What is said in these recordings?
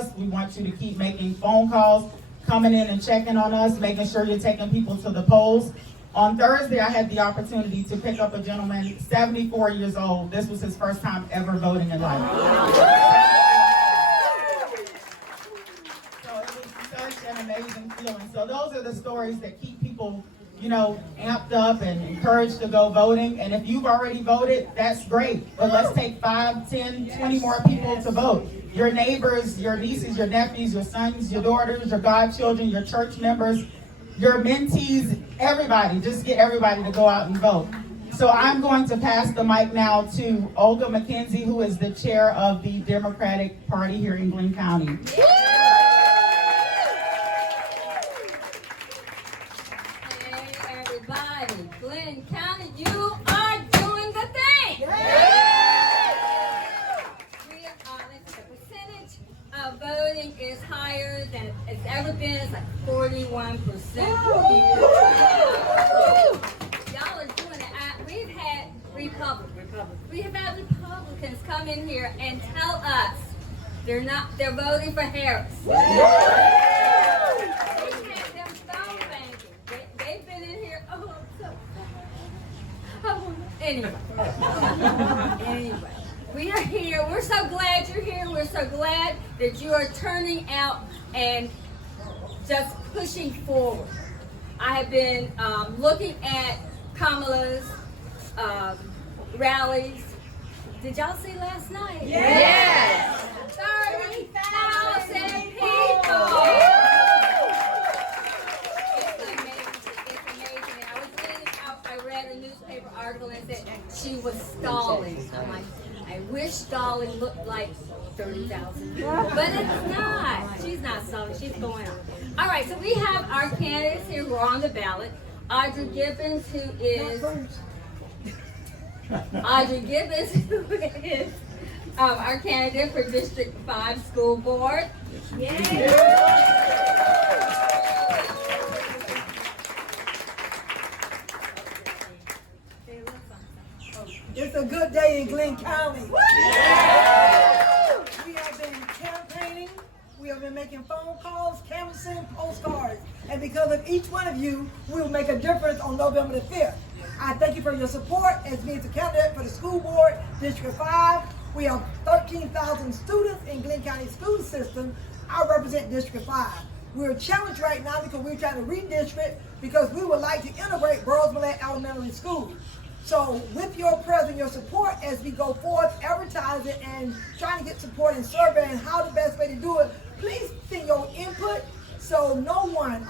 us. We want you to keep making phone calls, coming in and checking on us, making sure you're taking people to the polls. On Thursday, I had the opportunity to pick up a gentleman, 74 years old. This was his first time ever voting in life. So it was such an amazing feeling. So those are the stories that keep people, amped up and encouraged to go voting. And if you've already voted, that's great. But let's take 5, 10, 20 more people to vote. Your neighbors, your nieces, your nephews, your sons, your daughters, your godchildren, your church members, your mentees, everybody. Just get everybody to go out and vote. So I'm going to pass the mic now to Olga McKenzie, who is the chair of the Democratic Party here in Glynn County. Hey, everybody. Glynn County, you are doing the thing. The percentage of voting is higher than it's ever been. It's like 41%. Y'all are doing it. We have had Republicans come in here and tell us they're voting for Harris. We had them phone banking. They've been in here. Anyway, we are here. We're so glad you're here. We're so glad that you are turning out and just pushing forward. I have been looking at Kamala's rallies. Did y'all see last night? Yes! 30,000 people! It's amazing. I read a newspaper article and said she was stalling. I'm like, I wish stalling looked like 30,000 people. But it's not. She's not stalling. She's going on. All right, so we have our candidates here who are on the ballot. Audrey Gibbons, who is our candidate for District 5 School Board. Yay! It's a good day in Glynn County. We have been campaigning. We have been making phone calls, canvassing, postcards. And because of each one of you, we will make a difference on November the 5th. I thank you for your support as me as a candidate for the school board, District 5. We have 13,000 students in Glynn County school system. I represent District 5. We're challenged right now because we're trying to redistrict because we would like to integrate Brunswick Elementary School. So with your prayers and your support as we go forth, advertising and trying to get support and surveying how the best way to do it, please send your input so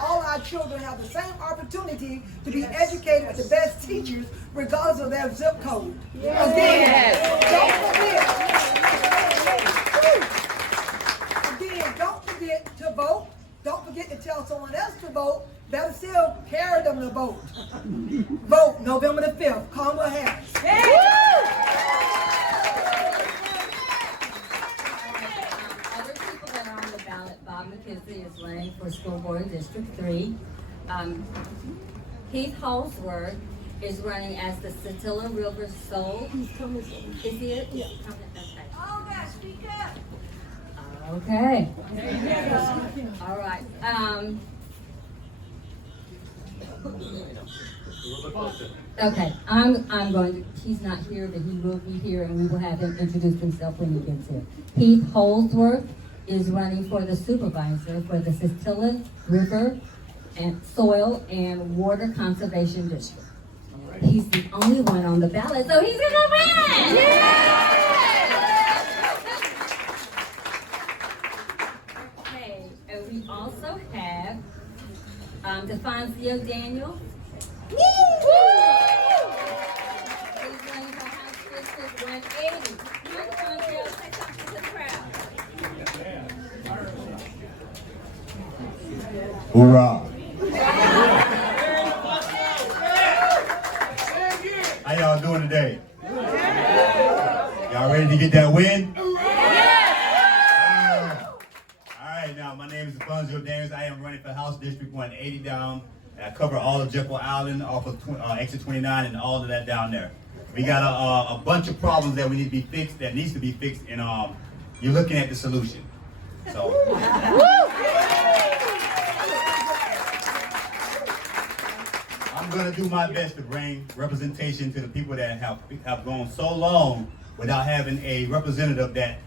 all our children have the same opportunity to be educated with the best teachers regardless of their zip code. Again, don't forget to vote. Don't forget to tell someone else to vote. Better still, carry them to vote. Vote November the 5th, Kamala Harris. Other people that are on the ballot, Bob McKenzie is running for School Board District 3. Keith Holsworth is running as the Satilla River Soul. Is he it? Yeah. Okay. Oh, gosh, speak up. Okay. All right. Okay, I'm going to, he's not here, but he will be here, and we will have him introduce himself when he gets here. Keith Holsworth is running for the supervisor for the Satilla River and Soil and Water Conservation District. He's the only one on the ballot, so he's gonna win! Okay, and we also have DeFoncio Daniels. He's running for House District 180. DeFoncio, say something to the crowd. Hoorah! How y'all doing today? Y'all ready to get that win? All right, now my name is DeFoncio Daniels. I am running for House District 180 down. And I cover all of Jekyll Island off of exit 29 and all of that down there. We got a bunch of problems that we need to be fixed, that needs to be fixed, and you're looking at the solution. So. I'm gonna do my best to bring representation to the people that have gone so long without having a representative that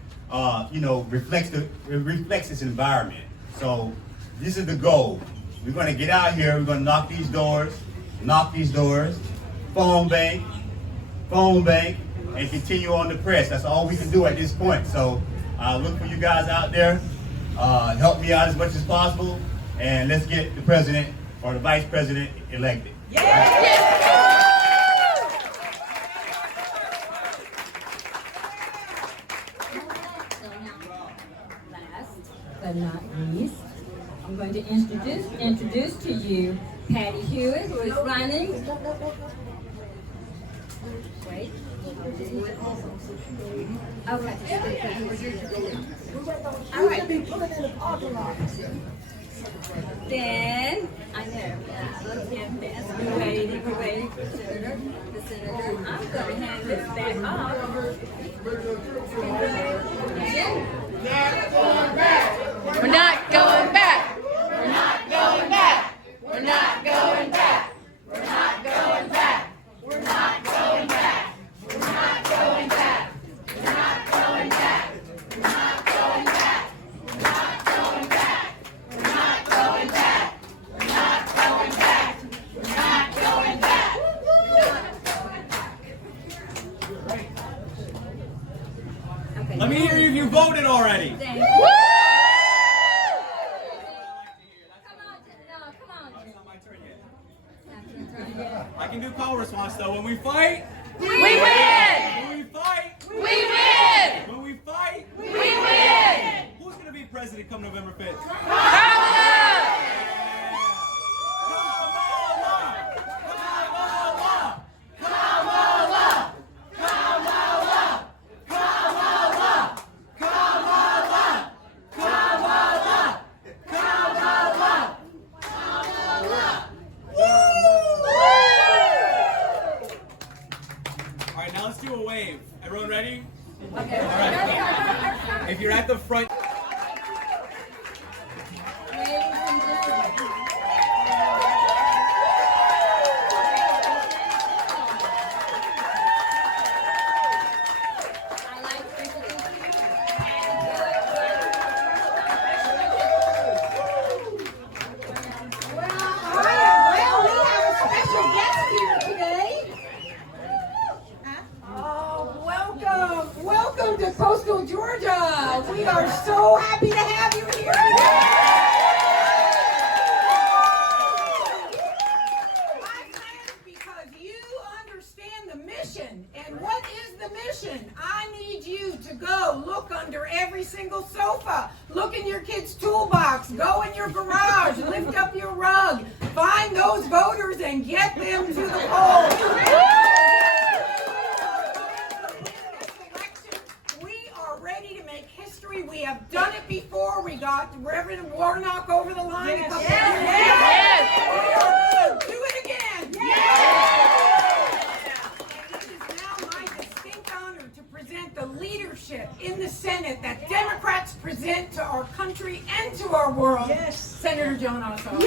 reflects this environment. So this is the goal. We're gonna get out here. We're gonna knock these doors, phone bank, and continue on the press. That's all we can do at this point. So look for you guys out there. Help me out as much as possible, and let's get the president or the vice president elected. So now, last but not least, I'm going to introduce to you Patty Hewitt, who is running. Wait. Okay. All right. Then, I know, let's get this. We're waiting for the senator. I'm going to hand this back off. We're not going back. We're not going back. We're not going back. We're not going back. We're not going back. We're not going back. We're not going back. We're not going back. We're not going back. We're not going back. We're not going back. We're not going back. Okay. Let me hear you if you voted already. Thank Woo! you. Come on. It's not my turn yet. Not your turn yet. I can do call response though. When we fight, We win! when we fight, We win! when we fight, We win! who's gonna be president come November 5th? Kamala! All right, now let's do a wave. Everyone ready? Okay. All right. If you're at the front. Ladies and gentlemen. I'd like to introduce you, Patty Well, we have a special guest here today. Welcome to coastal Georgia. We are so happy to have you here today. My friends, because you understand the mission. And what is the mission? I need you to go look under every single sofa. Look in your kid's toolbox. Go in your garage. Lift up your rug. Find those voters and get them to the polls. We are ready to make history. We have done it before. We got Reverend Warnock over the line a couple of years ago. We are going to do it again. And it is now my distinct honor to present the leadership in the Senate that Democrats present to our country and to our world. Senator Jon Ossoff.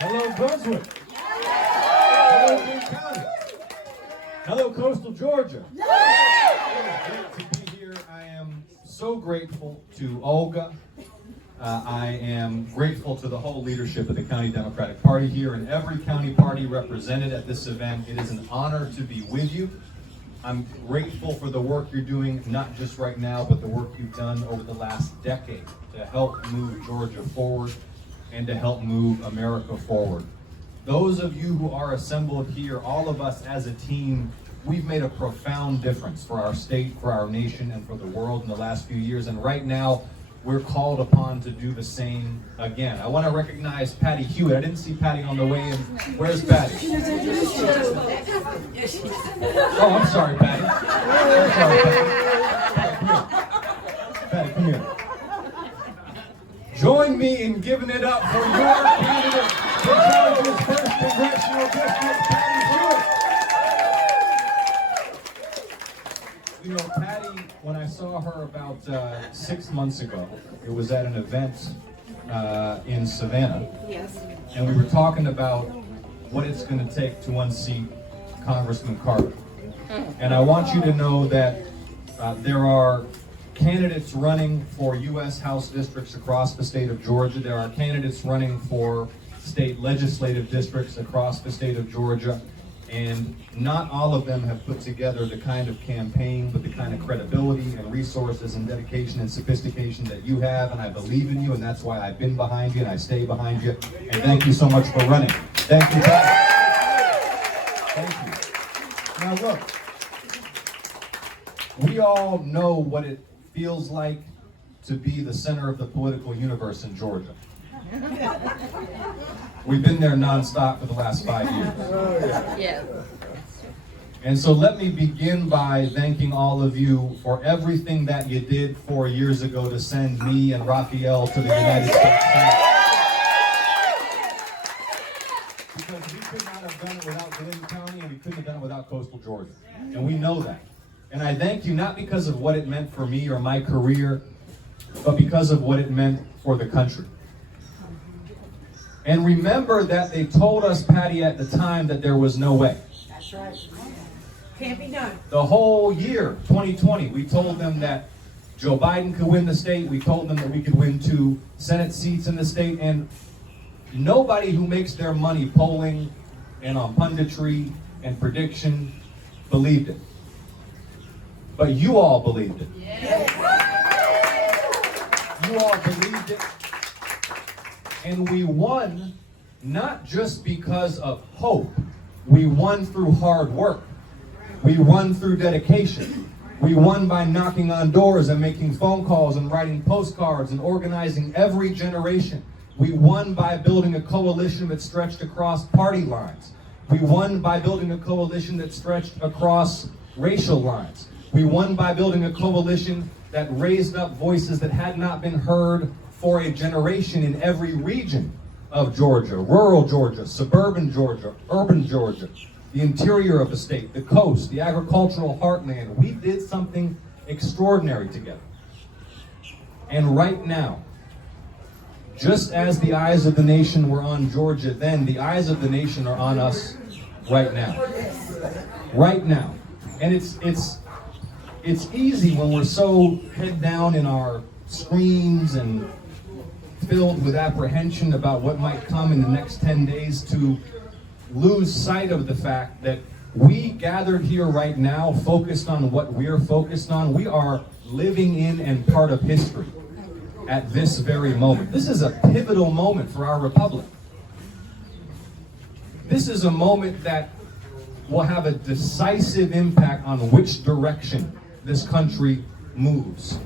Hello, Brunswick. Hello, Glynn County. Hello, coastal Georgia. It's great to be here. I am so grateful to Olga. I am grateful to the whole leadership of the County Democratic Party here and every county party represented at this event. It is an honor to be with you. I'm grateful for the work you're doing, not just right now, but the work you've done over the last decade to help move Georgia forward and to help move America forward. Those of you who are assembled here, all of us as a team, we've made a profound difference for our state, for our nation, and for the world in the last few years. And right now, we're called upon to do the same again. I want to recognize Patty Hewitt. I didn't see Patty on the way in. Where's Patty? Oh, I'm sorry, Patty. I'm sorry, Patty. Patty, come here. Join me in giving it up for your candidate for Georgia's 1st Congressional District, Patty Hewitt. You know, Patty, when I saw her about 6 months ago, it was at an event in Savannah. Yes. And we were talking about what it's going to take to unseat Congressman Carter. And I want you to know that there are candidates running for U.S. House districts across the state of Georgia. There are candidates running for state legislative districts across the state of Georgia. And not all of them have put together the kind of campaign with the kind of credibility and resources and dedication and sophistication that you have. And I believe in you, and that's why I've been behind you and I stay behind you. And thank you so much for running. Thank you, Pat. Thank you. Now look, we all know what it feels like to be the center of the political universe in Georgia. We've been there nonstop for the last 5 years. Yeah. And so let me begin by thanking all of you for everything that you did 4 years ago to send me and Raphael to the United States Senate. Because we could not have done it without Glynn County, and we couldn't have done it without coastal Georgia. And we know that. And I thank you not because of what it meant for me or my career, but because of what it meant for the country. And remember that they told us, Patty, at the time that there was no way. That's right. Can't be done. The whole year, 2020, we told them that Joe Biden could win the state. We told them that we could win 2 Senate seats in the state. And nobody who makes their money polling and on punditry and prediction believed it. But you all believed it. You all believed it. And we won not just because of hope. We won through hard work. We won through dedication. We won by knocking on doors and making phone calls and writing postcards and organizing every generation. We won by building a coalition that stretched across party lines. We won by building a coalition that stretched across racial lines. We won by building a coalition that raised up voices that had not been heard for a generation in every region of Georgia: rural Georgia, suburban Georgia, urban Georgia, the interior of the state, the coast, the agricultural heartland. We did something extraordinary together. And right now, just as the eyes of the nation were on Georgia then, the eyes of the nation are on us right now. Right now. And it's easy when we're so head down in our screens and filled with apprehension about what might come in the next 10 days to lose sight of the fact that we gathered here right now focused on what we're focused on. We are living in and part of history at this very moment. This is a pivotal moment for our republic. This is a moment that will have a decisive impact on which direction this country moves.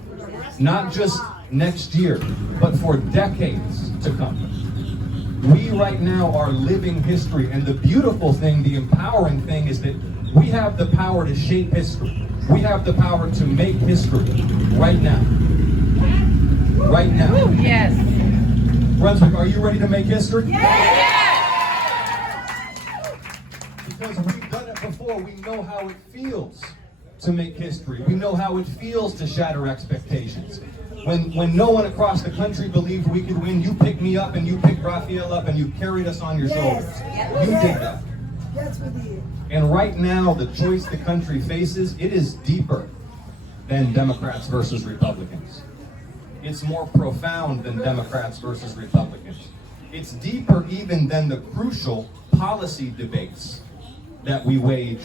Not just next year, but for decades to come. We right now are living history, and the beautiful thing, the empowering thing, is that we have the power to shape history. We have the power to make history right now. Right now. Yes. Brunswick, are you ready to make history? Yes. Because we've done it before, we know how it feels to make history. We know how it feels to shatter expectations. When no one across the country believed we could win, you picked me up and you picked Raphael up and you carried us on your shoulders. You did that. Yes, we did. And right now, the choice the country faces, it is deeper than Democrats versus Republicans. It's more profound than Democrats versus Republicans. It's deeper even than the crucial policy debates that we wage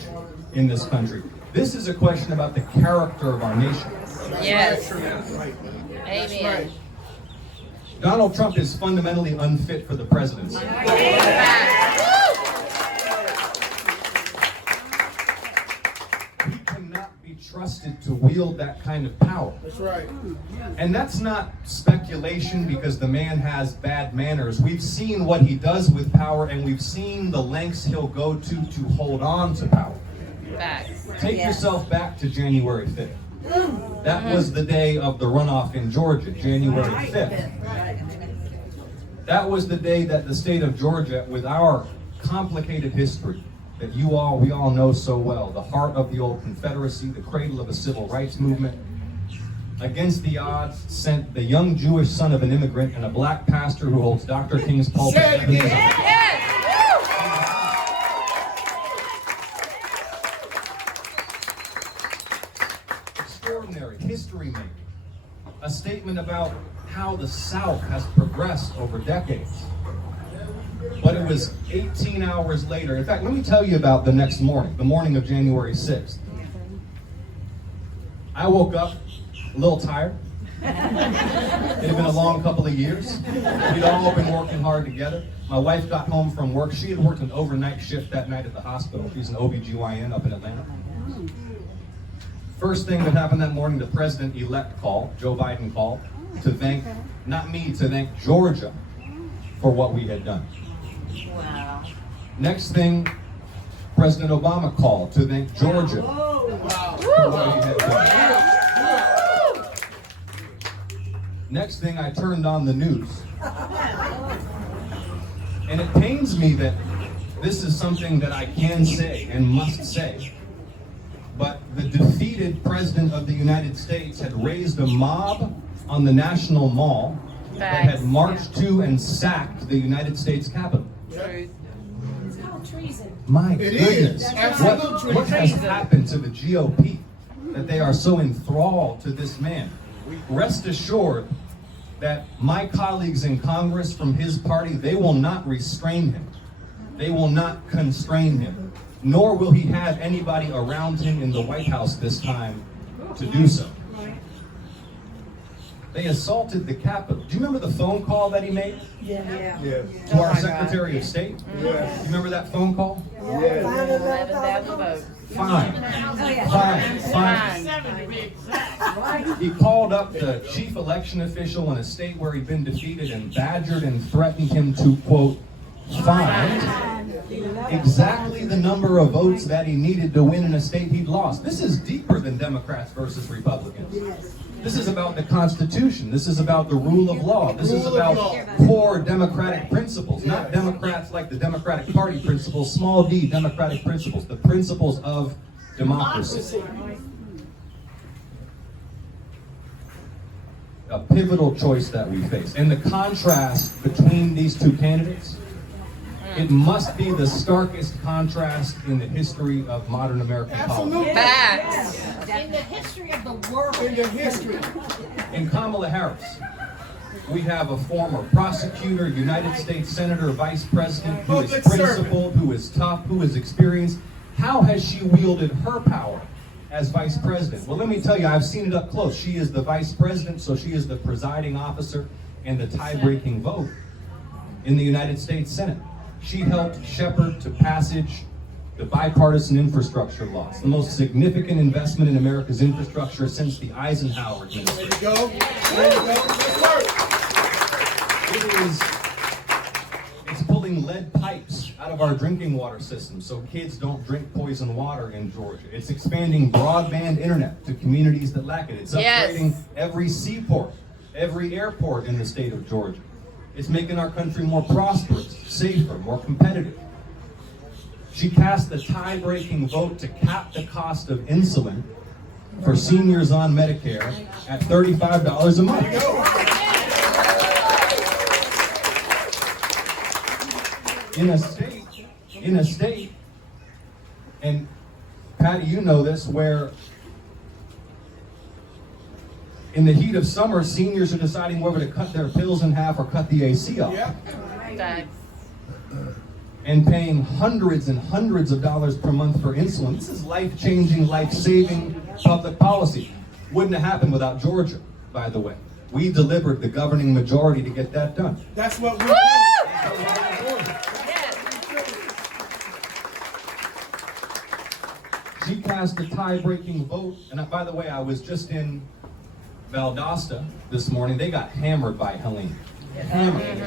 in this country. This is a question about the character of our nation. Yes. Amen. Donald Trump is fundamentally unfit for the presidency. He cannot be trusted to wield that kind of power. That's right. And that's not speculation because the man has bad manners. We've seen what he does with power, and we've seen the lengths he'll go to hold on to power. Facts. Take yourself back to January 5th. That was the day of the runoff in Georgia, January 5th. That was the day that the state of Georgia, with our complicated history, that we all know so well, the heart of the old Confederacy, the cradle of the civil rights movement, against the odds sent the young Jewish son of an immigrant and a black pastor who holds Dr. King's pulpit. Extraordinary history making. A statement about how the South has progressed over decades. But it was 18 hours later. In fact, let me tell you about the next morning, the morning of January 6th. I woke up a little tired. It had been a long couple of years. We'd all been working hard together. My wife got home from work. She had worked an overnight shift that night at the hospital. She's an OBGYN up in Atlanta. First thing that happened that morning, the president-elect called, Joe Biden called, to thank, not me, to thank Georgia for what we had done. Wow. Next thing, President Obama called to thank Georgia for what we had done. Next thing, I turned on the news. And it pains me that this is something that I can say and must say, but the defeated President of the United States had raised a mob on the National Mall that had marched to and sacked the United States Capitol. Truth. My goodness, what has happened to the GOP that they are so enthralled to this man? Rest assured that my colleagues in Congress from his party, they will not restrain him. They will not constrain him. Nor will he have anybody around him in the White House this time to do so. They assaulted the Capitol. Do you remember the phone call that he made? Yeah. To our Secretary of State? Do you remember that phone call? Fine. He called up the chief election official in a state where he'd been defeated and badgered and threatened him to, quote, find exactly the number of votes that he needed to win in a state he'd lost. This is deeper than Democrats versus Republicans. This is about the Constitution. This is about the rule of law. This is about core democratic principles, not Democrats like the Democratic Party principles, small d democratic principles, the principles of democracy. A pivotal choice that we face. And the contrast between these two candidates, it must be the starkest contrast in the history of modern American politics. Facts. In the history of the world. In Kamala Harris, we have a former prosecutor, United States Senator, Vice President, who is principled, who is tough, who is experienced. How has she wielded her power as Vice President? Well, let me tell you, I've seen it up close. She is the Vice President, so she is the presiding officer and the tie-breaking vote in the United States Senate. She helped shepherd to passage the bipartisan infrastructure laws, the most significant investment in America's infrastructure since the Eisenhower administration. It's pulling lead pipes out of our drinking water system so kids don't drink poison water in Georgia. It's expanding broadband internet to communities that lack it. It's upgrading every seaport, every airport in the state of Georgia. It's making our country more prosperous, safer, more competitive. She cast the tie-breaking vote to cap the cost of insulin for seniors on Medicare at $35 a month. In a state, and Patty, you know this, where in the heat of summer, seniors are deciding whether to cut their pills in half or cut the AC off. And paying hundreds and hundreds of dollars per month for insulin. This is life-changing, life-saving public policy. Wouldn't have happened without Georgia, by the way. We delivered the governing majority to get that done. That's what we're She cast a tie-breaking vote, and by the way, I was just in Valdosta this morning. They got hammered by Helene. Hammered.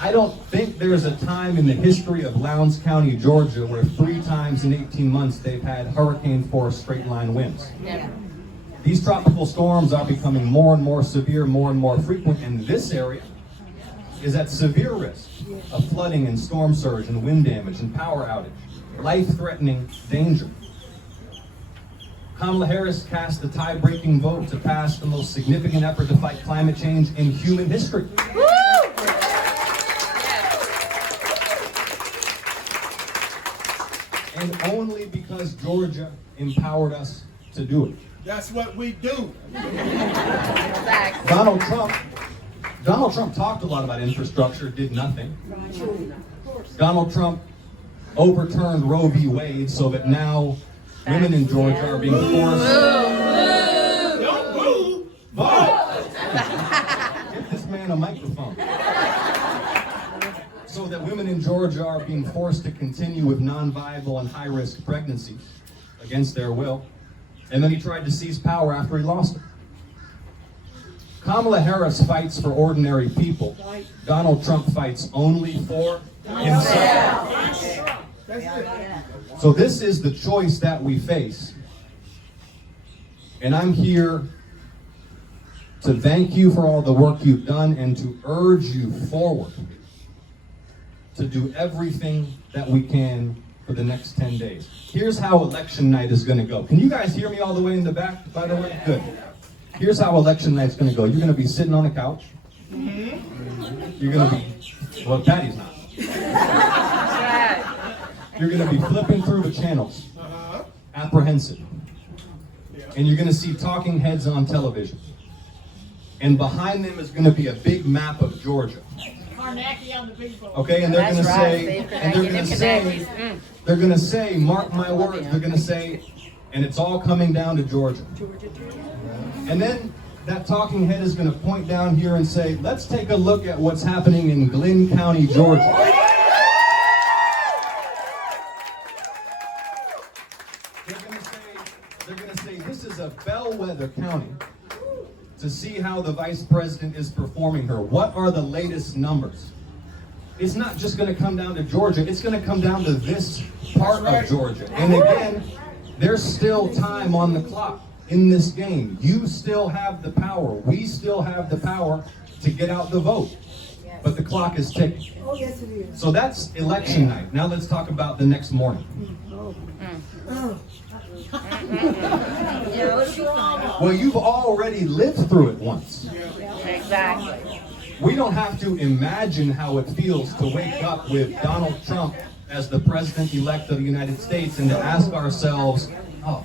I don't think there's a time in the history of Lowndes County, Georgia, where 3 times in 18 months they've had hurricane-force straight-line winds. These tropical storms are becoming more and more severe, more and more frequent, and this area is at severe risk of flooding and storm surge and wind damage and power outage, life-threatening danger. Kamala Harris cast the tie-breaking vote to pass the most significant effort to fight climate change in human history. And only because Georgia empowered us to do it. That's what we do. Donald Trump talked a lot about infrastructure, did nothing. Donald Trump overturned Roe v. Wade so that now women in Georgia are being forced. Don't move. Vote! Give this man a microphone. So that women in Georgia are being forced to continue with non-viable and high-risk pregnancies against their will. And then he tried to seize power after he lost it. Kamala Harris fights for ordinary people. Donald Trump fights only for himself. So this is the choice that we face. And I'm here to thank you for all the work you've done and to urge you forward to do everything that we can for the next 10 days. Here's how election night is going to go. Can you guys hear me all the way in the back, by the way? Good. Here's how election night's going to go. You're going to be sitting on the couch. You're going to be, well, Patty's not. You're going to be flipping through the channels, apprehensive. And you're going to see talking heads on television. And behind them is going to be a big map of Georgia. Okay, and they're going to say, mark my words, they're going to say, and it's all coming down to Georgia. And then that talking head is going to point down here and say, let's take a look at what's happening in Glynn County, Georgia. They're going to say, this is a bellwether county to see how the vice president is performing her. What are the latest numbers? It's not just going to come down to Georgia. It's going to come down to this part of Georgia. And again, there's still time on the clock in this game. You still have the power. We still have the power to get out the vote. But the clock is ticking. Oh, yes, it is. So that's election night. Now let's talk about the next morning. Well, you've already lived through it once. Exactly. We don't have to imagine how it feels to wake up with Donald Trump as the president-elect of the United States and to ask ourselves, oh,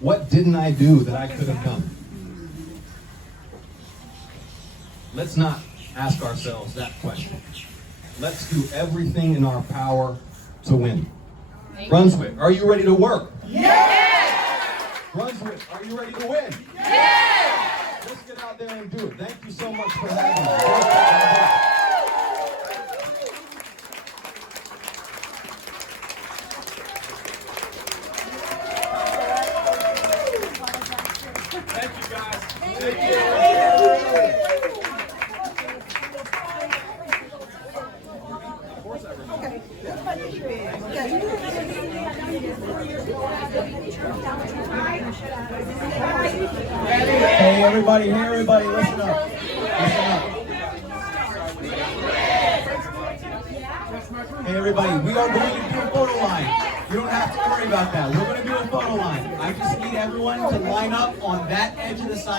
what didn't I do that I could have done? Let's not ask ourselves that question. Let's do everything in our power to win. Brunswick, are you ready to work? Yes! Brunswick, are you ready to win? Yes! Let's get out there and do it. Thank you so much for having me. Thank you, guys. Thank you. Hey everybody, listen up. Hey everybody, we are going to do a photo line. You don't have to worry about that. We're going to do a photo line. I just need everyone to line up on that edge of the side.